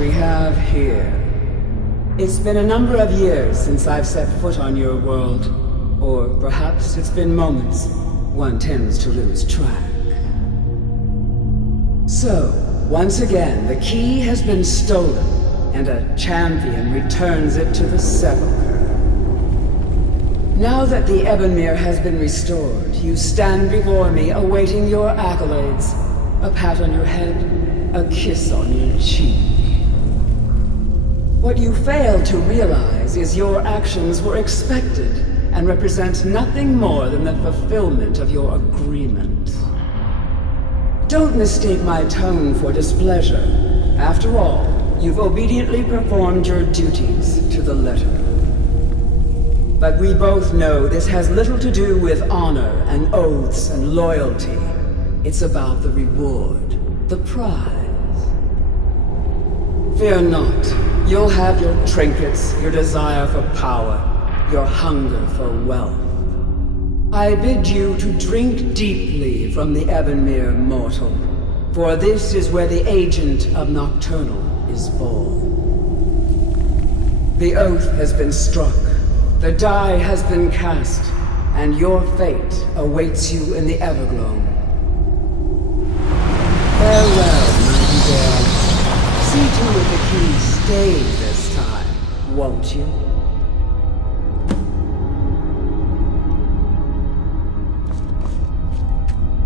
we have here? It's been a number of years since I've set foot on your world. Or perhaps it's been moments. One tends to lose track. So, once again, the key has been stolen, and a champion returns it to the sepulchre. Now that the Ebonmere has been restored, you stand before me awaiting your accolades. A pat on your head, a kiss on your cheek. What you fail to realize is your actions were expected and represent nothing more than the fulfillment of your agreement. Don't mistake my tone for displeasure. After all, you've obediently performed your duties to the letter. But we both know this has little to do with honor and oaths and loyalty. It's about the reward, the prize. Fear not. You'll have your trinkets, your desire for power, your hunger for wealth. I bid you to drink deeply from the Ebonmere mortal, for this is where the agent of Nocturnal is born. The oath has been struck, the die has been cast, and your fate awaits you in the Evergloam. Farewell, Nightingale. See to it the key stays this time, won't you?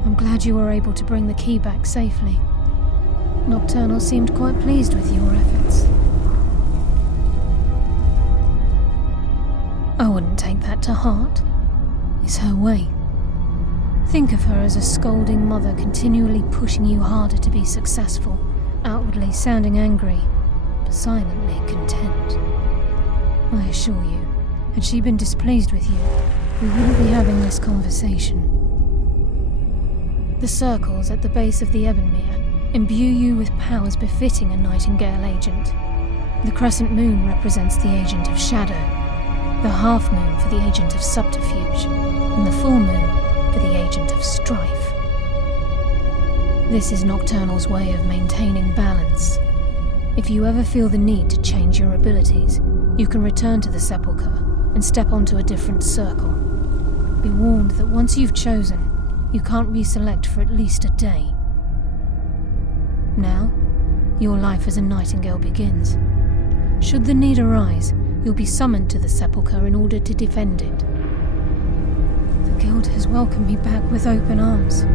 I'm glad you were able to bring the key back safely. Nocturnal seemed quite pleased with your efforts. I wouldn't take that to heart. It's her way. Think of her as a scolding mother continually pushing you harder to be successful, outwardly sounding angry, but silently content. I assure you, had she been displeased with you, we wouldn't be having this conversation. The circles at the base of the Ebonmere imbue you with powers befitting a Nightingale agent. The crescent moon represents the agent of shadow, the half moon for the agent of subterfuge, and the full moon for the agent of strife. This is Nocturnal's way of maintaining balance. If you ever feel the need to change your abilities, you can return to the sepulchre and step onto a different circle. Be warned that once you've chosen, you can't reselect for at least a day. Now, your life as a Nightingale begins. Should the need arise, you'll be summoned to the sepulchre in order to defend it. The Guild has welcomed me back with open arms.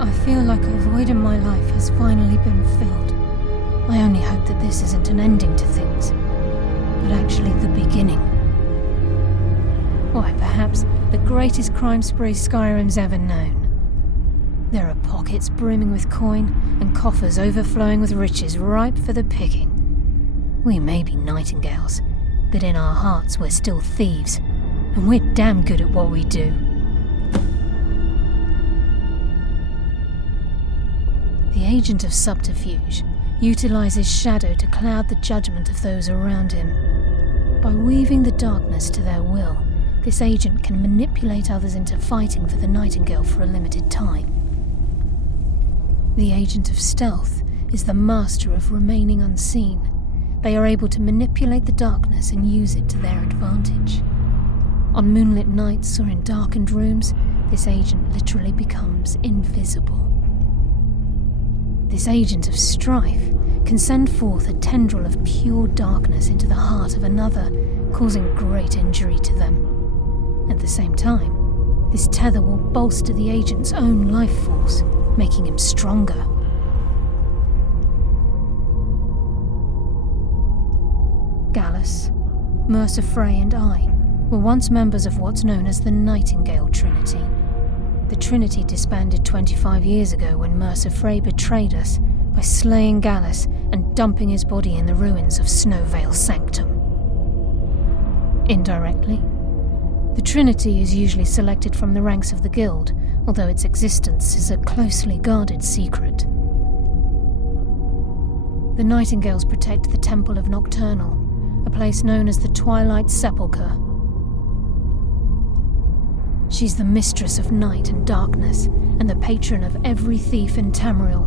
I feel like a void in my life has finally been filled. I only hope that this isn't an ending to things, but actually the beginning. Why, perhaps the greatest crime spree Skyrim's ever known. There are pockets brimming with coin and coffers overflowing with riches ripe for the picking. We may be Nightingales, but in our hearts we're still thieves, and we're damn good at what we do. The agent of subterfuge utilizes shadow to cloud the judgment of those around him. By weaving the darkness to their will, this agent can manipulate others into fighting for the Nightingale for a limited time. The agent of stealth is the master of remaining unseen. They are able to manipulate the darkness and use it to their advantage. On moonlit nights or in darkened rooms, this agent literally becomes invisible. This agent of strife can send forth a tendril of pure darkness into the heart of another, causing great injury to them. At the same time, this tether will bolster the agent's own life force, making him stronger. Gallus, Mercer Frey and I were once members of what's known as the Nightingale Trinity. The Trinity disbanded 25 years ago when Mercer Frey betrayed us by slaying Gallus and dumping his body in the ruins of Snowvale Sanctum. Indirectly, the Trinity is usually selected from the ranks of the Guild, although its existence is a closely guarded secret. The Nightingales protect the Temple of Nocturnal, a place known as the Twilight Sepulchre. She's the mistress of night and darkness, and the patron of every thief in Tamriel.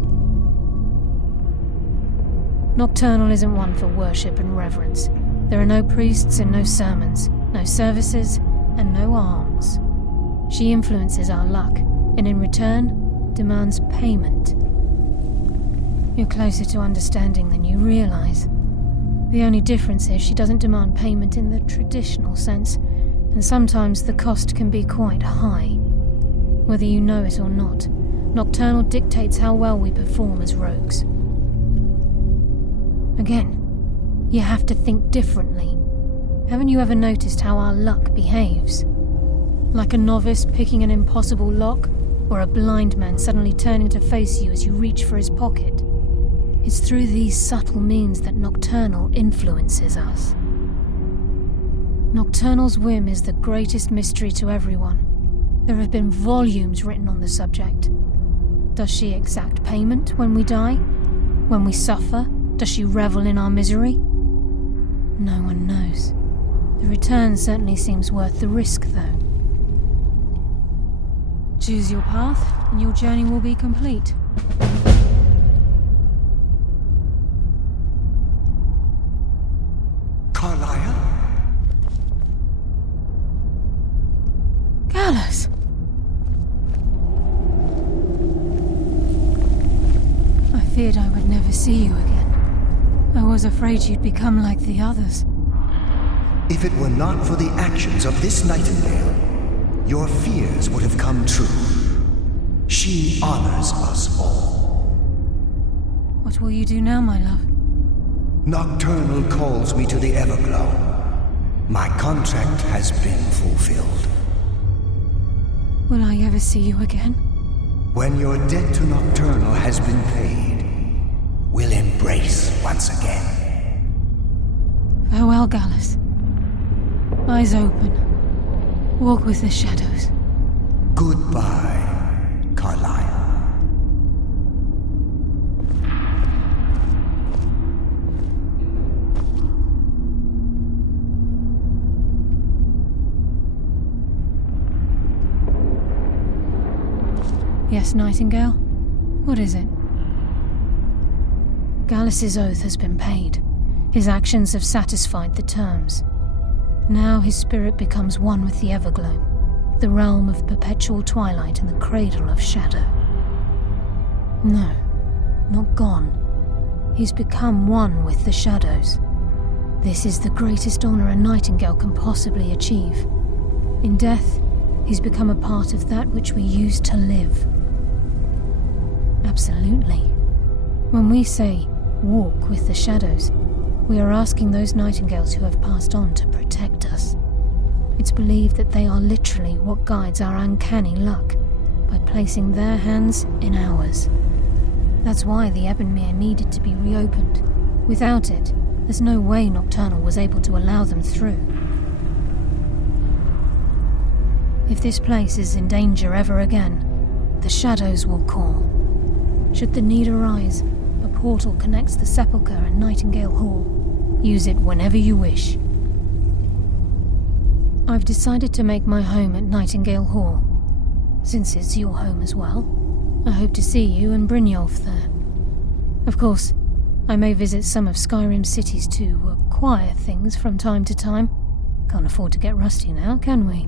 Nocturnal isn't one for worship and reverence. There are no priests and no sermons, no services and no alms. She influences our luck, and in return, demands payment. You're closer to understanding than you realize. The only difference is she doesn't demand payment in the traditional sense, and sometimes the cost can be quite high. Whether you know it or not, Nocturnal dictates how well we perform as rogues. Again, you have to think differently. Haven't you ever noticed how our luck behaves? Like a novice picking an impossible lock, or a blind man suddenly turning to face you as you reach for his pocket. It's through these subtle means that Nocturnal influences us. Nocturnal's whim is the greatest mystery to everyone. There have been volumes written on the subject. Does she exact payment when we die? When we suffer? Does she revel in our misery? No one knows. The return certainly seems worth the risk, though. Choose your path, and your journey will be complete. Carlia? Gallus! I feared I would never see you again. I was afraid you'd become like the others. If it were not for the actions of this nightingale, your fears would have come true. She honors us all. What will you do now, my love? Nocturnal calls me to the Everglow. My contract has been fulfilled. Will I ever see you again? When your debt to Nocturnal has been paid, we'll embrace once again. Farewell, Gallus. Eyes open. Walk with the shadows. Goodbye, Carlia. Yes, Nightingale? What is it? Gallus's oath has been paid. His actions have satisfied the terms. Now his spirit becomes one with the Everglow, the realm of perpetual twilight and the cradle of shadow. No, not gone. He's become one with the shadows. This is the greatest honor a Nightingale can possibly achieve. In death, he's become a part of that which we used to live. Absolutely. When we say, walk with the shadows, we are asking those Nightingales who have passed on to protect us. It's believed that they are literally what guides our uncanny luck, by placing their hands in ours. That's why the Ebonmere needed to be reopened. Without it, there's no way Nocturnal was able to allow them through. If this place is in danger ever again, the shadows will call. Should the need arise, a portal connects the Sepulchre and Nightingale Hall. Use it whenever you wish. I've decided to make my home at Nightingale Hall. Since it's your home as well, I hope to see you and Brynjolf there. Of course, I may visit some of Skyrim's cities to acquire things from time to time. Can't afford to get rusty now, can we?